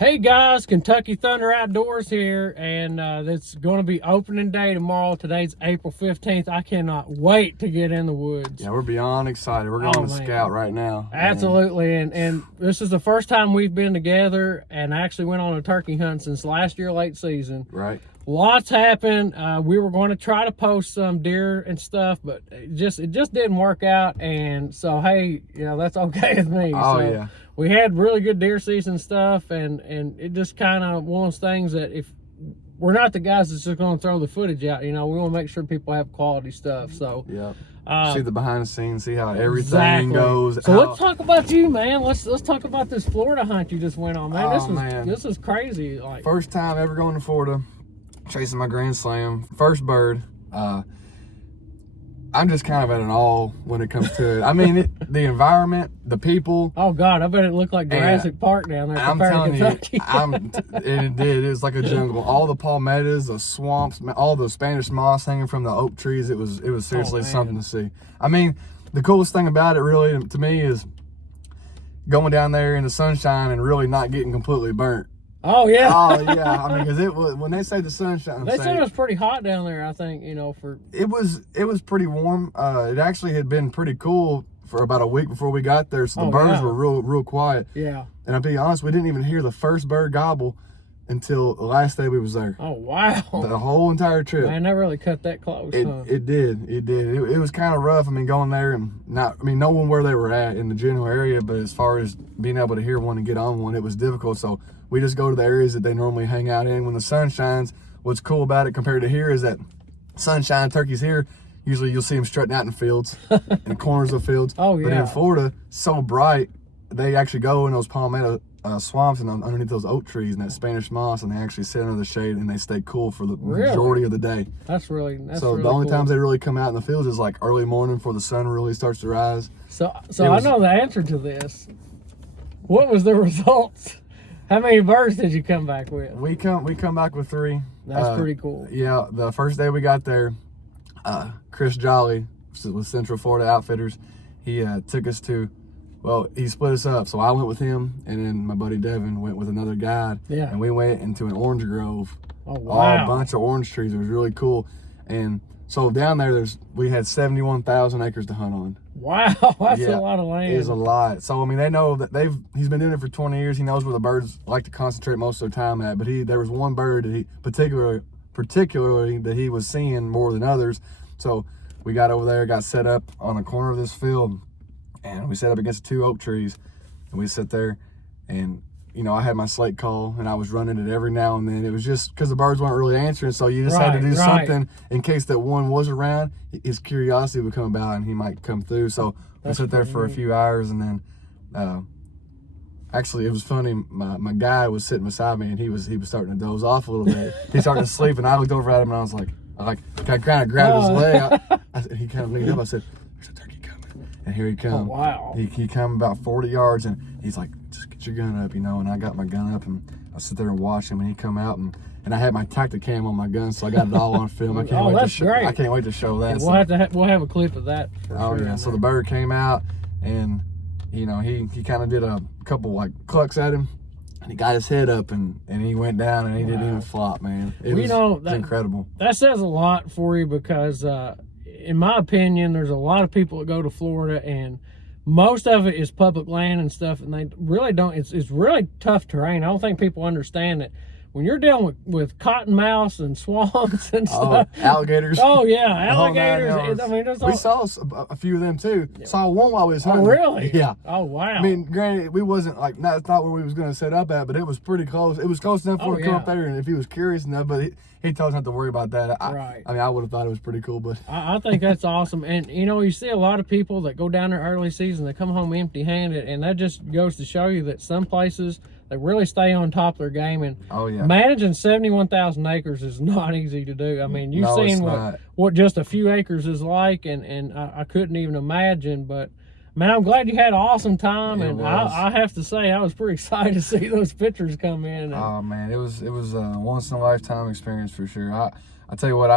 Hey guys, Kentucky Thunder Outdoors here, and it's going to be opening day tomorrow. Today's April 15th. I cannot wait to get in the woods. Yeah, we're beyond excited. We're going to scout right now. Absolutely, and this is the first time we've been together and actually went on a turkey hunt since last year, late season. Right. Lots happened. We were going to try to post some deer and stuff, but it just didn't work out. And so, hey, that's okay with me. Oh, so, yeah. We had really good deer season stuff, and it just kind of one of those things that if we're not the guys that's just going to throw the footage out, we want to make sure people have quality stuff. So yeah, see the behind the scenes, see how everything goes. So let's talk about you, man. Let's talk about this Florida hunt you just went on, man. This is crazy. Like, first time ever going to Florida, chasing my Grand Slam, first bird. I'm just kind of at an awe when it comes to it. I mean, the environment, the people. Oh God, I bet it looked like Jurassic Park down there. I'm telling you, it did. It was like a jungle. All the palmettos, the swamps, all the Spanish moss hanging from the oak trees. It was seriously something to see. I mean, the coolest thing about it, really, to me, is going down there in the sunshine and really not getting completely burnt. Oh yeah. Oh yeah. I mean, because it was, when they say the sunshine, they said it was pretty hot down there. I think for it was pretty warm. It actually had been pretty cool for about a week before we got there, so the birds were real quiet. Yeah. And I'll be honest, we didn't even hear the first bird gobble until the last day we was there. Oh wow. The whole entire trip. Man, that really cut that close. It did. It was kind of rough. I mean, going there and knowing where they were at in the general area, but as far as being able to hear one and get on one, it was difficult. So we just go to the areas that they normally hang out in when the sun shines. What's cool about it compared to here is that sunshine turkeys here, usually you'll see them strutting out in fields, in corners of fields. Oh yeah. But in Florida, so bright, they actually go in those palmetto swamps and underneath those oak trees and that Spanish moss, and they actually sit under the shade and they stay cool for the majority of the day. That's really so really the only cool. times they really come out in the fields is like early morning before the sun really starts to rise. So I know the answer to this. What was the results? How many birds did you come back with? We come back with 3. That's pretty cool. Yeah, the first day we got there, Chris Jolly with Central Florida Outfitters, he took us to, he split us up. So I went with him, and then my buddy Devin went with another guide. Yeah. And we went into an orange grove. Oh wow. A bunch of orange trees. It was really cool. And so down there, we had 71,000 acres to hunt on. Wow, that's a lot of land. It is a lot. So I mean, they know that he's been doing it for 20 years. He knows where the birds like to concentrate most of their time at. But there was one bird that he particularly that he was seeing more than others. So we got over there, got set up on a corner of this field, and we set up against 2 oak trees, and we sit there, and I had my slate call, and I was running it every now and then. It was just because the birds weren't really answering, so you just had to do something in case that one was around. His curiosity would come about, and he might come through. So we sat there for a few hours, and then actually it was funny. My guy was sitting beside me, and he was starting to doze off a little bit. He started to sleep, and I looked over at him, and I was like, I kind of grabbed his leg. He kind of leaned up. I said, "There's a turkey coming," and here he comes. Oh, wow. He come about 40 yards, and he's like, "Just get your gun up," and I got my gun up, and I sit there and watch him, and he come out, and I had my tactic cam on my gun, so I got it all on film. I can't wait to show. Great. I can't wait to show that. We'll have a clip of that. Yeah. So the bird came out, and he kind of did a couple like clucks at him, and he got his head up, and he went down, and he didn't even flop, man. It was incredible. That says a lot for you because, in my opinion, there's a lot of people that go to Florida, and most of it is public land and stuff, and they really don't. It's really tough terrain. I don't think people understand it. When you're dealing with cottonmouths and swamps and stuff, alligators. Oh yeah, alligators. I mean, we saw a few of them too. Saw one while we was hunting. Oh really? Yeah. Oh wow. I mean, granted, we wasn't like that's not where we was going to set up at, but it was pretty close. It was close enough for him to come up there, and if he was curious enough, but he told us not to worry about that. Right. I mean, I would have thought it was pretty cool, but I think that's awesome. And you see a lot of people that go down there early season, they come home empty-handed, and that just goes to show you that some places they really stay on top of their game. And managing 71,000 acres is not easy to do. I mean, you've seen what just a few acres is like, and I couldn't even imagine. But man, I'm glad you had an awesome time, and I have to say I was pretty excited to see those pictures come in. Oh man, it was a once in a lifetime experience for sure. I tell you what,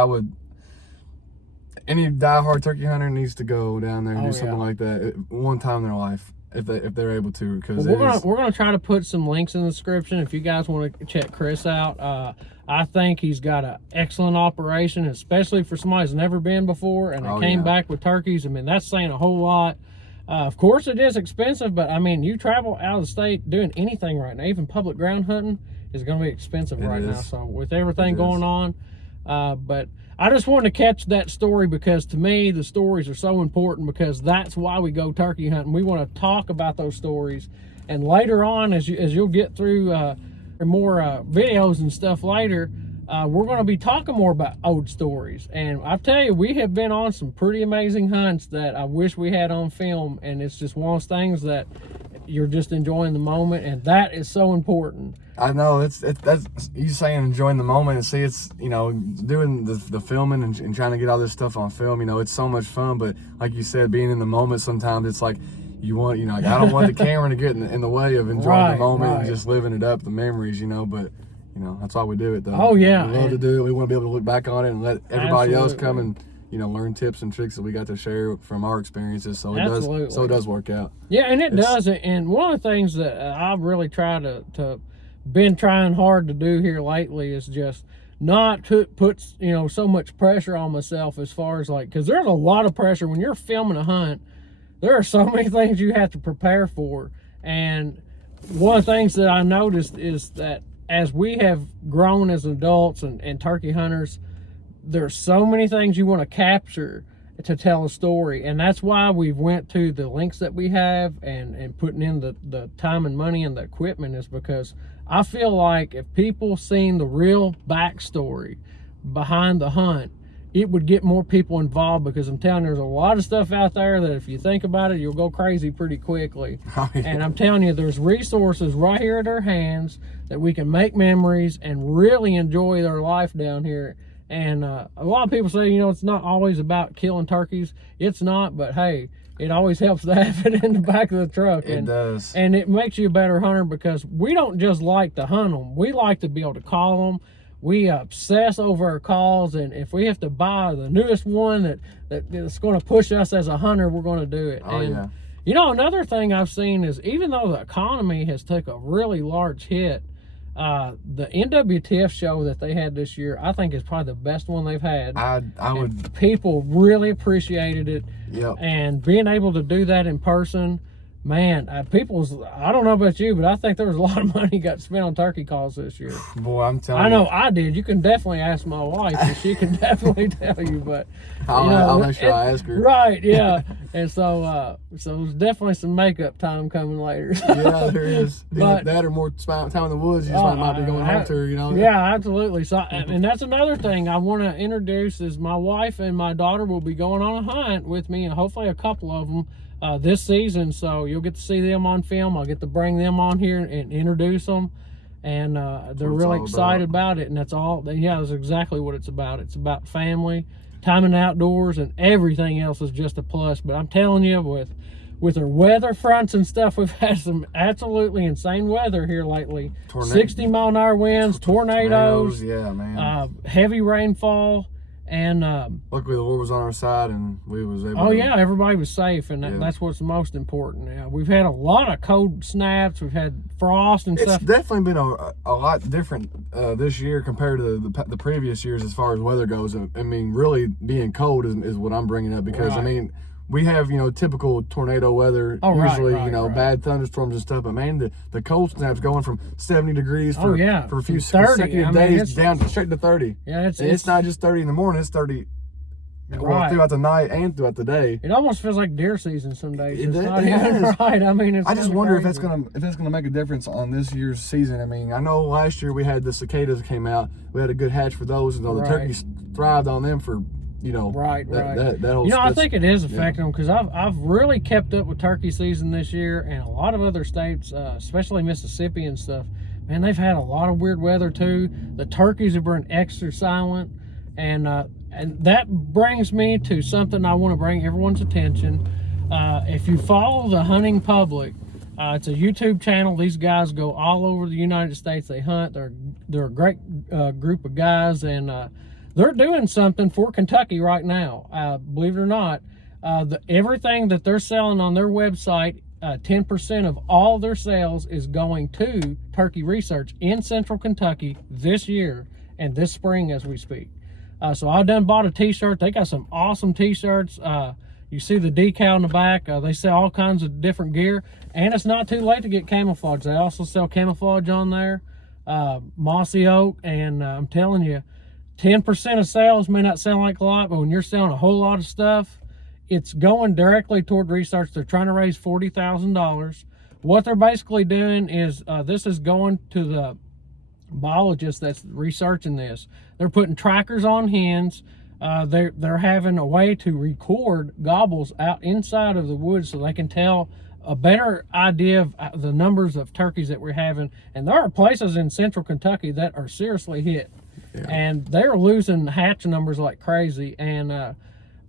any diehard turkey hunter needs to go down there and do something like that one time in their life. if they're able to, because we're gonna try to put some links in the description if you guys want to check Chris out. I think he's got an excellent operation, especially for somebody who's never been before and they came back with turkeys. I mean, that's saying a whole lot. Of course, it is expensive, but I mean, you travel out of the state doing anything right now, even public ground hunting is going to be expensive now. So with everything going on, but I just wanted to catch that story because to me, the stories are so important because that's why we go turkey hunting. We want to talk about those stories. And later on, as you'll get through more videos and stuff later, we're going to be talking more about old stories. And I tell you, we have been on some pretty amazing hunts that I wish we had on film. And it's just one of those things that you're just enjoying the moment. And that is so important. I know that's you saying enjoying the moment, and see, it's, you know, doing the filming and trying to get all this stuff on film, you know, it's so much fun. But like you said, being in the moment, sometimes it's like you want, you know, like, I don't want the camera to get in the way of enjoying the moment and just living it up, the memories, you know. But you know, that's why we do it, though. Oh yeah, we love to do it. We want to be able to look back on it and let everybody else come and, you know, learn tips and tricks that we got to share from our experiences. So it does work out. Yeah, and it does. And one of the things that I've really tried to been trying hard to do here lately is just not to put, you know, so much pressure on myself as far as like, because there's a lot of pressure when you're filming a hunt. There are so many things you have to prepare for. And one of the things that I noticed is that as we have grown as adults and turkey hunters, there's so many things you want to capture to tell a story. And that's why we went to the links that we have and putting in the time and money and the equipment, is because I feel like if people seen the real backstory behind the hunt, it would get more people involved, because I'm telling you, there's a lot of stuff out there that if you think about it, you'll go crazy pretty quickly. Oh, yeah. And I'm telling you, there's resources right here at our hands that we can make memories and really enjoy their life down here. And a lot of people say, you know, it's not always about killing turkeys. It's not, but hey, it always helps to have it in the back of the truck. It does. And it makes you a better hunter, because we don't just like to hunt them. We like to be able to call them. We obsess over our calls, and if we have to buy the newest one that's going to push us as a hunter, we're going to do it. Oh, yeah. You know, another thing I've seen is, even though the economy has took a really large hit, the NWTF show that they had this year, I think is probably the best one they've had. People really appreciated it. Yep. And being able to do that in person, man, I don't know about you, but I think there was a lot of money got spent on turkey calls this year. Boy, I'm telling you. I know I did. You can definitely ask my wife, and she can definitely tell you. But I'll make sure I ask her. Right, yeah. And so there's definitely some makeup time coming later. Yeah, there is. But that or more time in the woods, you just might be going home to her, you know. Yeah, absolutely. So, and that's another thing I want to introduce is my wife and my daughter will be going on a hunt with me, and hopefully a couple of them this season. So you'll get to see them on film. I'll get to bring them on here and introduce them. And they're really excited about it. And that's exactly what it's about. It's about family, time in the outdoors, and everything else is just a plus. But I'm telling you, with our weather fronts and stuff, we've had some absolutely insane weather here lately. 60-mile-an-hour winds, tornadoes, yeah, man. Heavy rainfall. And luckily the Lord was on our side, and we was able everybody was safe, and that's what's most important. Now, we've had a lot of cold snaps, we've had frost and stuff. It's definitely been a lot different this year compared to the previous years as far as weather goes. I mean, really being cold is what I'm bringing up, because I mean, we have, you know, typical tornado weather, usually, you know, bad thunderstorms and stuff. But man, the cold snaps going from 70 degrees for a few consecutive days down straight to 30. Yeah, it's not just 30 in the morning; it's 30 throughout the night and throughout the day. It almost feels like deer season some days. It not even right. I mean, I just wonder if that's gonna make a difference on this year's season. I mean, I know last year we had the cicadas that came out. We had a good hatch for those, and the turkeys thrived on them for. You know, that whole. You know, I think it is affecting them, because I've really kept up with turkey season this year, and a lot of other states, especially Mississippi and stuff. Man, they've had a lot of weird weather too. The turkeys have been extra silent, and that brings me to something I want to bring everyone's attention. If you follow the Hunting Public, it's a YouTube channel. These guys go all over the United States. They hunt. They're a great group of guys, and they're doing something for Kentucky right now. Believe it or not, everything that they're selling on their website 10% of all their sales is going to turkey research in Central Kentucky this year and this spring as we speak. So I done bought a t-shirt. They got some awesome t-shirts. You see the decal in the back. They sell all kinds of different gear, and it's not too late to get camouflage. They also sell camouflage on there, mossy oak, and I'm telling you, 10% of sales may not sound like a lot, but when you're selling a whole lot of stuff, it's going directly toward research. They're trying to raise $40,000. What they're basically doing is this is going to the biologist that's researching this. They're putting trackers on hens. They're having a way to record gobbles out inside of the woods so they can tell a better idea of the numbers of turkeys that we're having. And there are places in Central Kentucky that are seriously hit. Yeah. And they're losing hatch numbers like crazy. And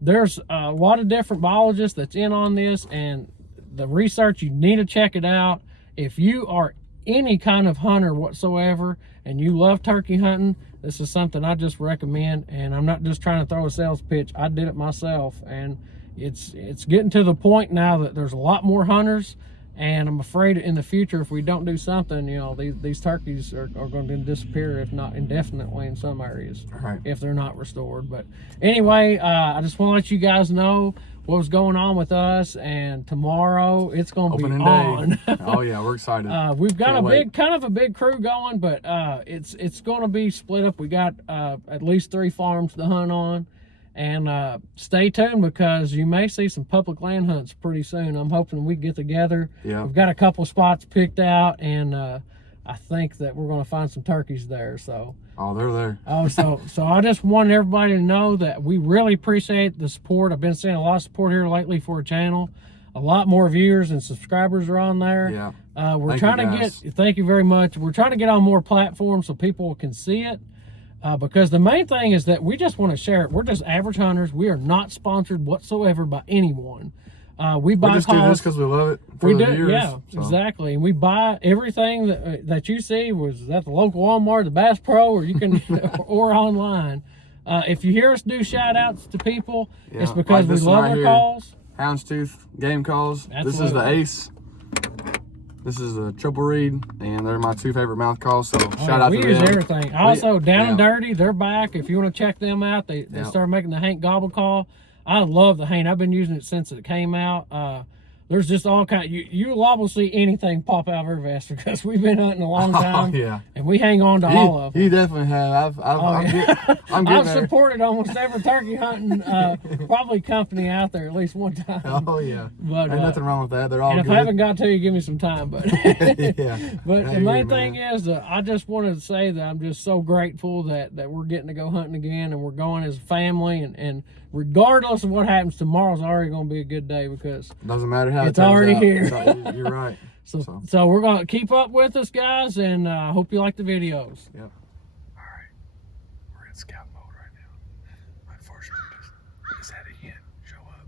there's a lot of different biologists that's in on this, and the research, you need to check it out. If you are any kind of hunter whatsoever and you love turkey hunting, this is something I just recommend. And I'm not just trying to throw a sales pitch. I did it myself, and it's getting to the point now that there's a lot more hunters, and I'm afraid in the future, if we don't do something, you know, these turkeys are going to disappear, if not indefinitely in some areas, right, if they're not restored. But anyway, I just want to let you guys know what was going on with us, and tomorrow it's going to be on. Oh yeah, we're excited. We've got kind of a big crew going, but it's going to be split up. We got at least 3 farms to hunt on. And stay tuned, because you may see some public land hunts pretty soon. I'm hoping we get together. Yeah. We've got a couple spots picked out, and I think that we're going to find some turkeys there. So. Oh, they're there. So I just want everybody to know that we really appreciate the support. I've been seeing a lot of support here lately for our channel. A lot more viewers and subscribers are on there. Yeah. We're trying to get. Thank you very much. We're trying to get on more platforms so people can see it. Because the main thing is that we just want to share it. We're just average hunters. We are not sponsored whatsoever by anyone. We buy just do this because we love it. We do, viewers, yeah, so. Exactly. And we buy everything that you see was at the local Walmart, the Bass Pro, or you can or online. If you hear us do shout outs to people, it's because we love our calls. Houndstooth game calls. Absolutely. This is the Ace. This is a triple reed, and they're my 2 favorite mouth calls, so shout out to them. We use everything. Also, Down and Dirty, they're back. If you want to check them out, they started making the Hank Gobble Call. I love the Hank. I've been using it since it came out. There's just all kind. You'll obviously see anything pop out of our vest, because we've been hunting a long time. Oh, yeah. And we hang on to all of them. You definitely have. I've supported almost every turkey hunting probably company out there at least one time. Oh yeah. But ain't nothing wrong with that. They're all and good. If I haven't got to you, give me some time. But yeah. But the main thing is, I just wanted to say that I'm just so grateful that we're getting to go hunting again, and we're going as a family, and regardless of what happens, tomorrow's already going to be a good day, because doesn't matter how it's already out. here. You're right. So we're going to keep up with us, guys, and hope you like the videos. Yep. All right. We're in scout mode right now. Unfortunately, just had a hen show up.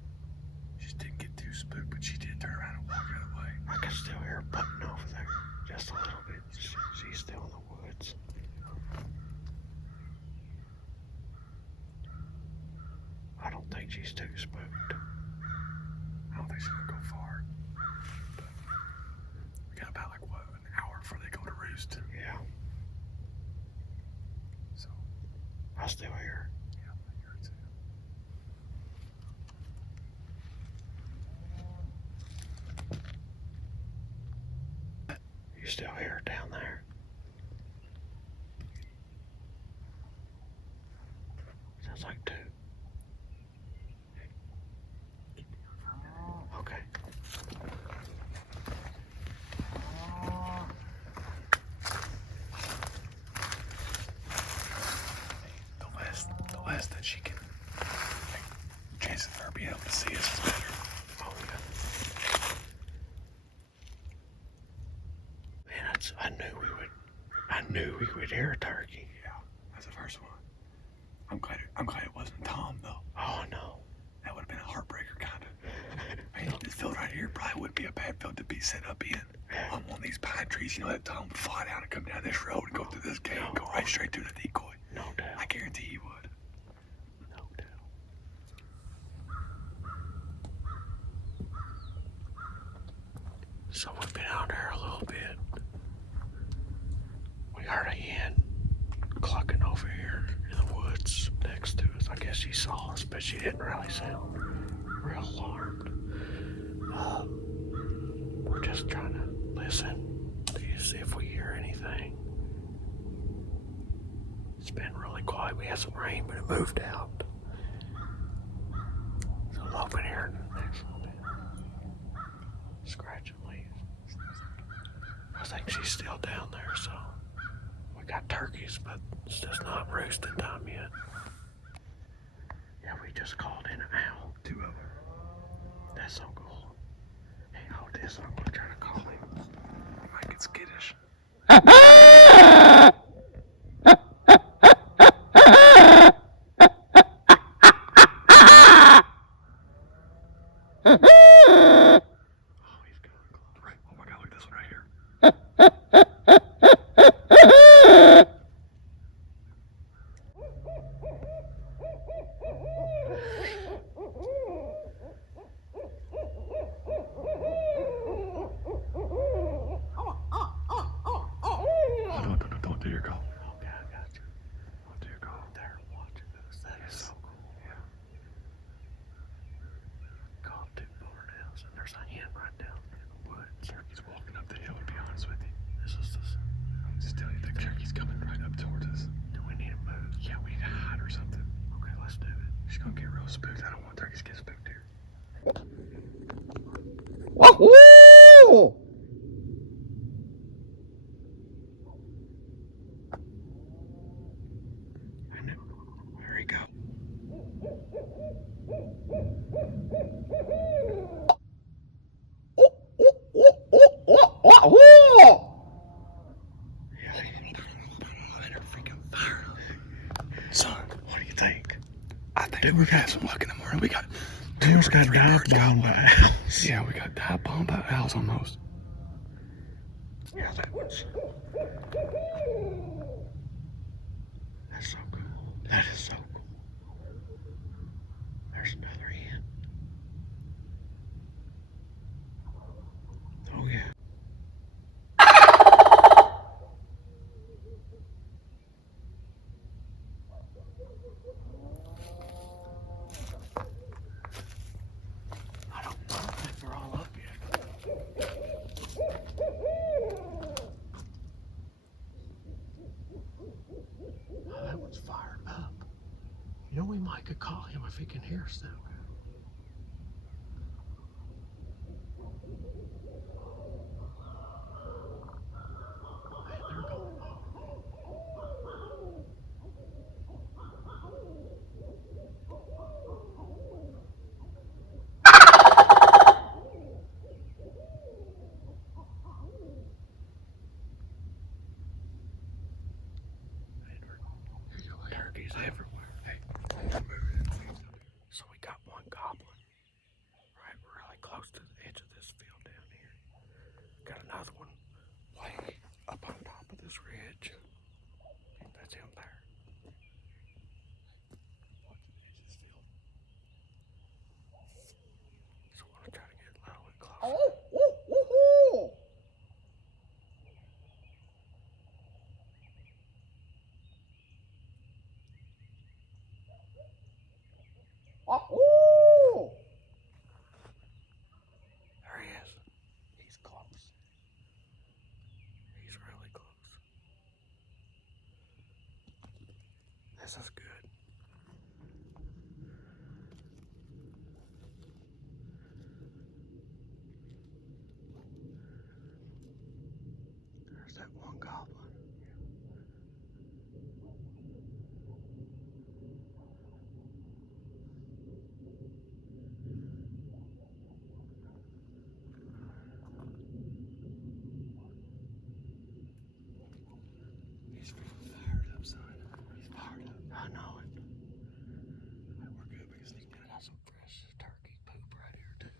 She just didn't get too spooked, but she did turn around and walk the other way. I can still hear her butting over there just a little bit. She's still in the woods. I don't think she's too spooked. I don't think she's gonna go far. But we got about an hour before they go to roost. Yeah. So I still hear her. Yeah, I hear it too. You still hear her down there? Sounds like 2. Okay. The less that she can, chances of her being able to see us is better. Oh yeah. Man, I knew we would hear a turkey. Yeah, that's the first one. I'm glad it wasn't Tom though. Oh no. That would have been a heartbreaker, kind of. Man, this field right here probably wouldn't be a bad field to be set up in. On one of these pine trees, you know, that Tom would fly down and come down this road and go through this gate and go right straight through the decoy. No doubt. I guarantee he would. No doubt. So we've been out there a little bit. We heard a hen clucking over here in the woods next to us. I guess she saw us, but she didn't really sound real alarmed. We're just trying to listen to see if we hear anything. It's been really quiet. We had some rain, but it moved out. So I'm hoping here in the next little bit. Scratching leaves. I think she's still down there, so we got turkeys, but it's just not roosting time yet. Yeah, we just called in an owl. 2 of them. That's so cool. Hey, hold this. I'm gonna try to call him. He might get skittish. Don't do your call. Okay, I got you. Don't do your call. There, watching this. That is so cool. Yeah. Called 2 barnyards, and there's a hen right down in the woods. Turkey's walking up the hill, to be honest with you. This is this. I'm just telling you, the turkey's coming right up towards us. Do we need to move? Yeah, we need to hide or something. Okay, let's do it. She's gonna get real spooked. I don't want turkeys to get spooked here. Wahoo! I know. There you go. Wahoo! They're freaking fired up. Son, what do you think? I think we're gonna have some luck in the morning. We got Dude's got dive bombed by owls. Yeah, we got dive bombed by owls almost. Yeah, that was. That's so cool. That is so cool. There's another hen. Oh yeah. I don't think they're all up yet. Oh, that one's fired up. You know, we might could call him if he can hear us now. Man, they're going. Turkeys everywhere. Hey, so we got one goblin right really close to the edge of this field down here. Got another one way up on top of this ridge. That's him there. So we're gonna try to get a little bit closer. Wahoo! Wahoo! There he is. He's close. He's really close. This is good. There's that one goblin. He's fired up, son. He's fired up. I know it. But we're good because we got some fresh turkey poop right here too.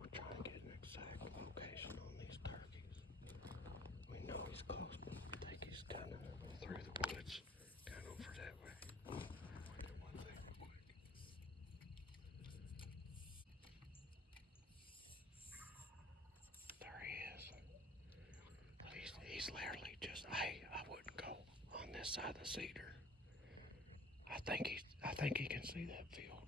We're trying to get an exact location on these turkeys. We know he's close, but we think he's kind of through the woods, kind of over that way. he's literally just, hey, I wouldn't go on this side of the cedar. I think he can see that field.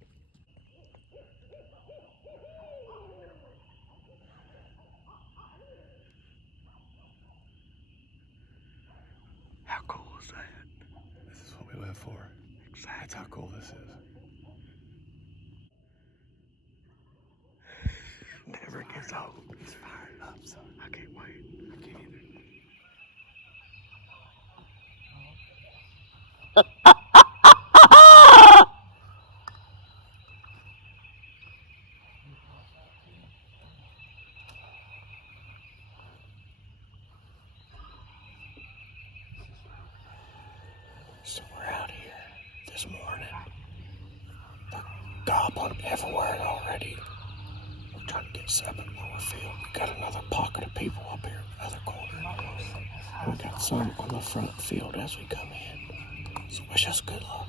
How cool is that? This is what we live for. Exactly. That's how cool this is. Never gets old. He's fired up, son. I can't wait. I can't either. So we're out here this morning. They're gobbling everywhere already. We're trying to get some in lower field. We got another pocket of people up here in the other corner. And we got some on the front field as we come in. So wish us good luck.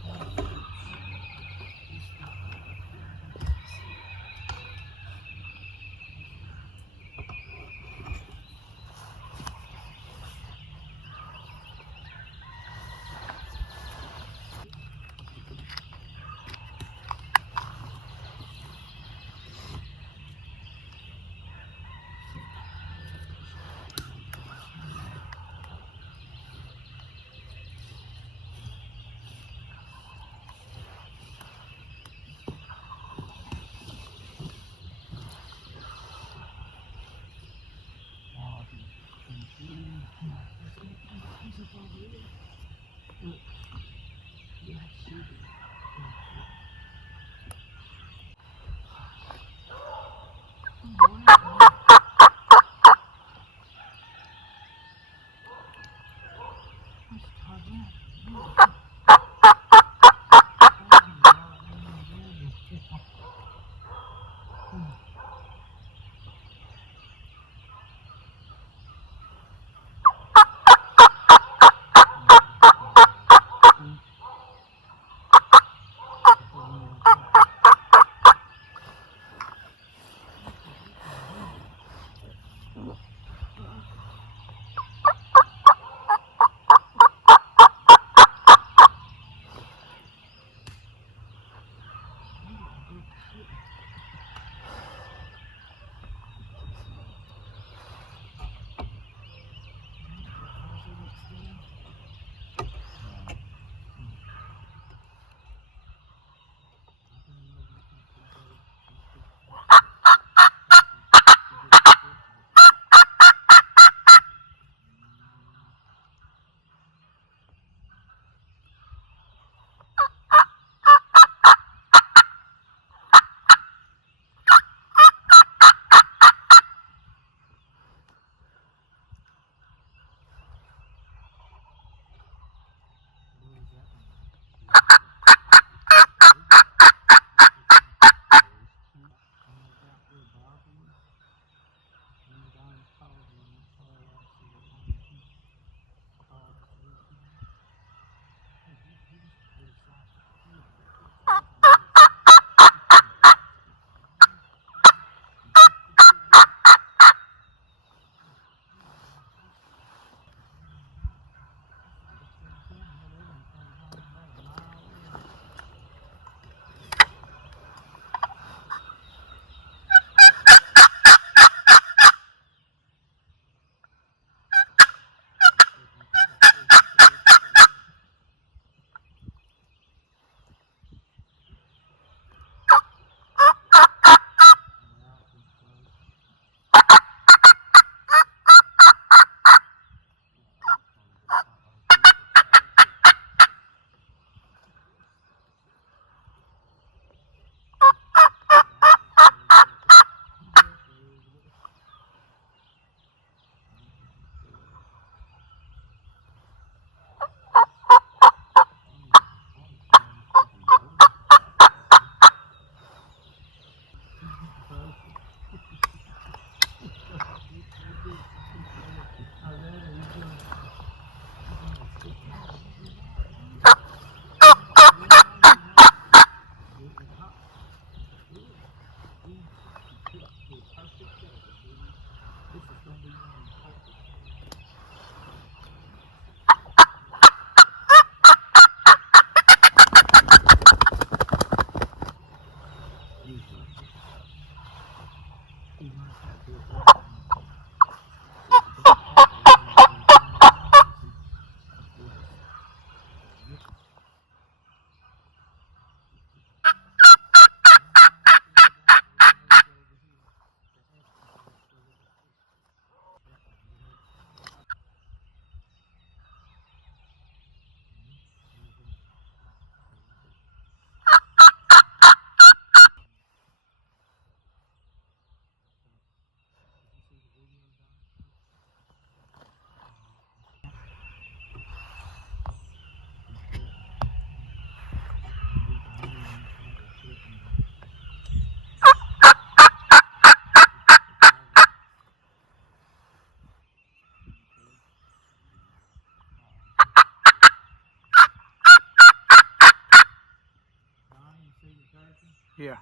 Yeah.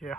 Yeah.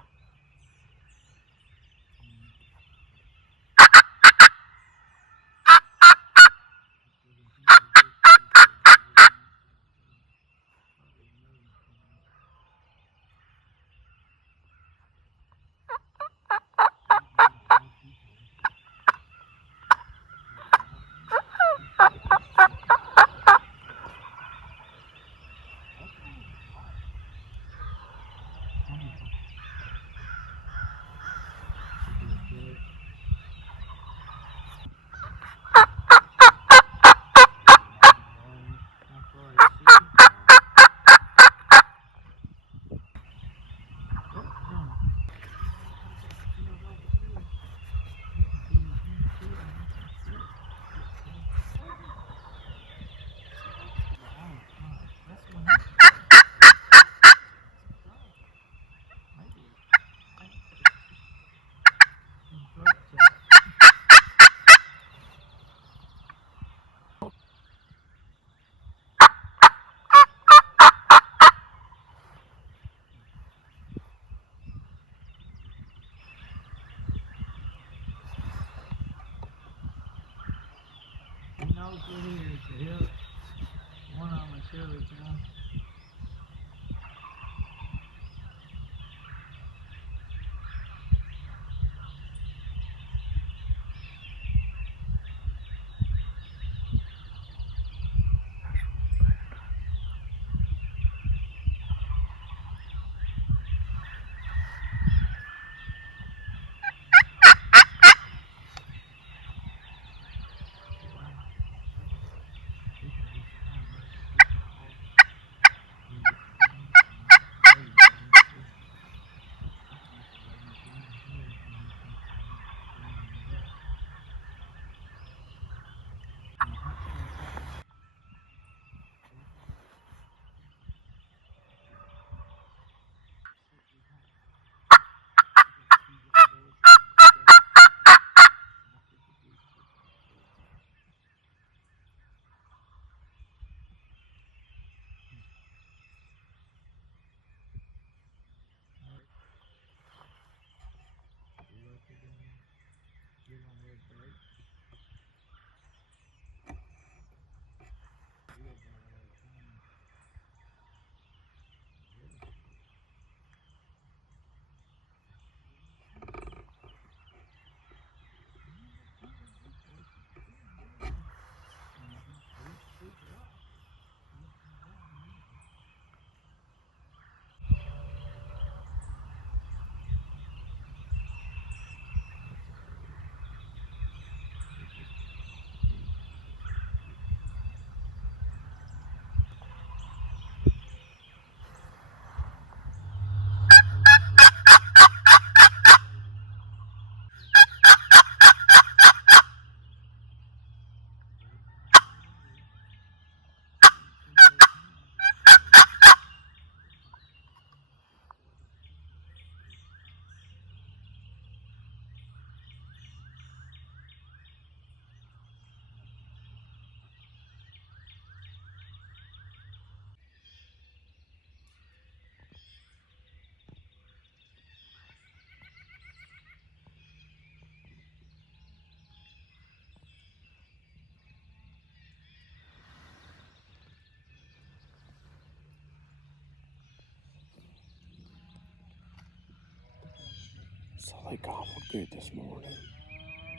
So they gobbled good this morning.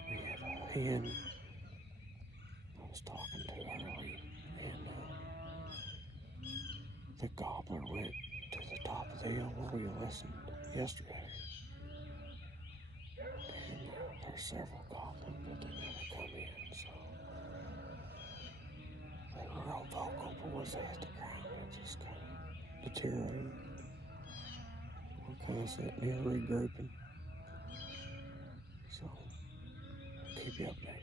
We had a hen I was talking to early, and the gobbler went to the top of the hill where we listened yesterday. And there's several gobblers, but they never come in, so they were real vocal, but once they hit the ground, it just kind of deteriorated. We're kind of sitting here regrouping, so I'll keep you updated.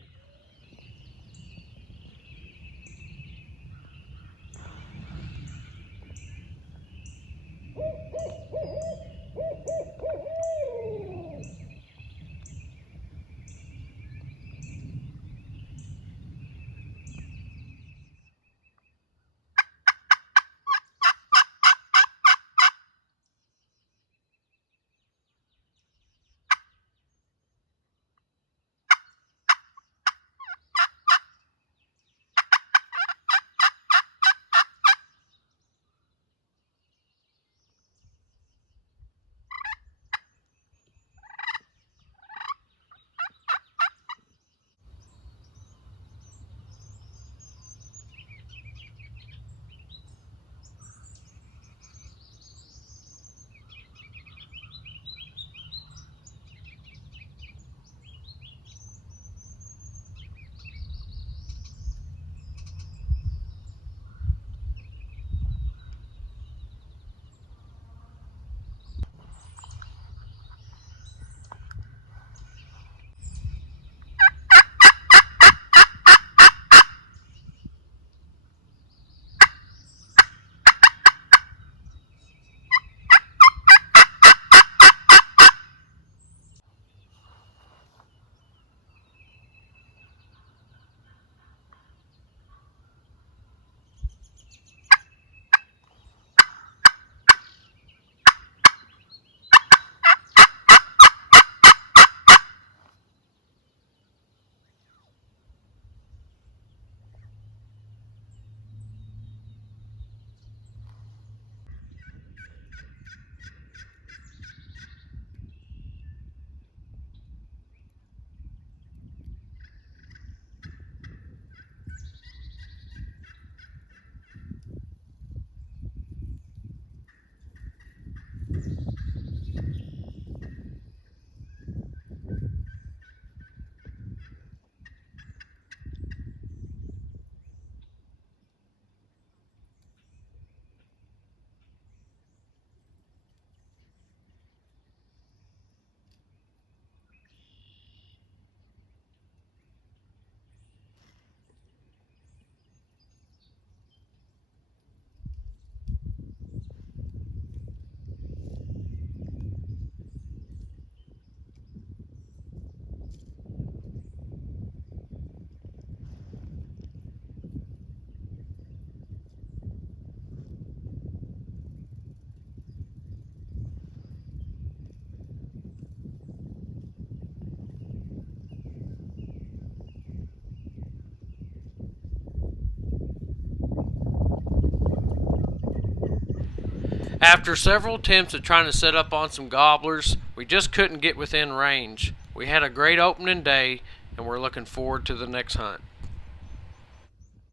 After several attempts at trying to set up on some gobblers, we just couldn't get within range. We had a great opening day, and we're looking forward to the next hunt.